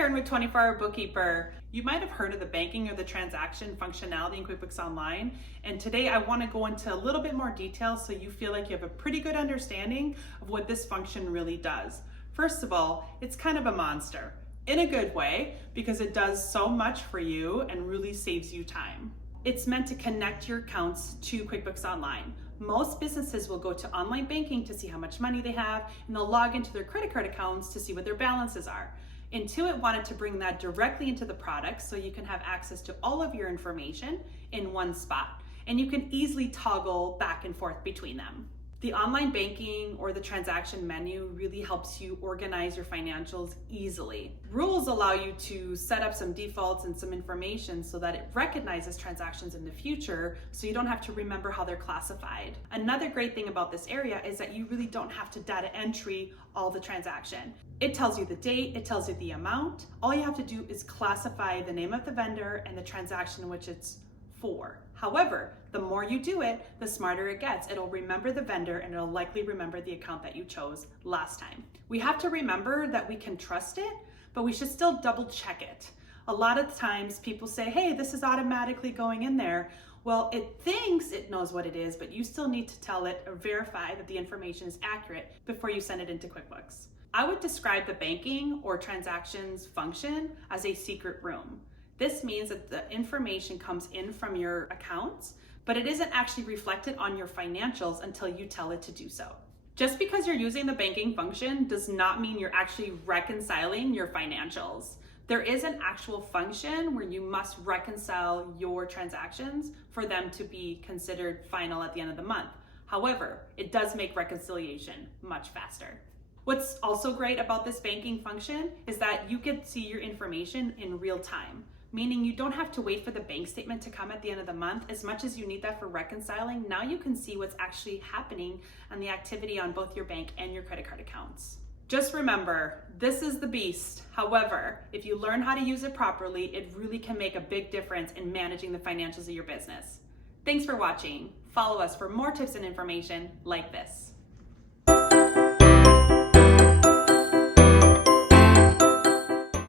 Karen with 24-Hour Bookkeeper. You might have heard of the banking or the transaction functionality in QuickBooks Online, and today I want to go into a little bit more detail so you feel like you have a pretty good understanding of what this function really does. First of all, it's kind of a monster, in a good way, because it does so much for you and really saves you time. It's meant to connect your accounts to QuickBooks Online. Most businesses will go to online banking to see how much money they have, and they'll log into their credit card accounts to see what their balances are. Intuit wanted to bring that directly into the product so you can have access to all of your information in one spot, and you can easily toggle back and forth between them. The online banking or the transaction menu really helps you organize your financials easily. Rules allow you to set up some defaults and some information so that it recognizes transactions in the future so you don't have to remember how they're classified. Another great thing about this area is that you really don't have to data entry all the transaction. It tells you the date, it tells you the amount. All you have to do is classify the name of the vendor and the transaction in which it's for. However, the more you do it, the smarter it gets. It'll remember the vendor and it'll likely remember the account that you chose last time. We have to remember that we can trust it, but we should still double check it. A lot of times people say, hey, this is automatically going in there. Well, it thinks it knows what it is, but you still need to tell it or verify that the information is accurate before you send it into QuickBooks. I would describe the banking or transactions function as a secret room. This means that the information comes in from your accounts, but it isn't actually reflected on your financials until you tell it to do so. Just because you're using the banking function does not mean you're actually reconciling your financials. There is an actual function where you must reconcile your transactions for them to be considered final at the end of the month. However, it does make reconciliation much faster. What's also great about this banking function is that you can see your information in real time, meaning you don't have to wait for the bank statement to come at the end of the month. As much as you need that for reconciling, now you can see what's actually happening and the activity on both your bank and your credit card accounts. Just remember, this is the beast. However, if you learn how to use it properly, it really can make a big difference in managing the financials of your business. Thanks for watching. Follow us for more tips and information like this.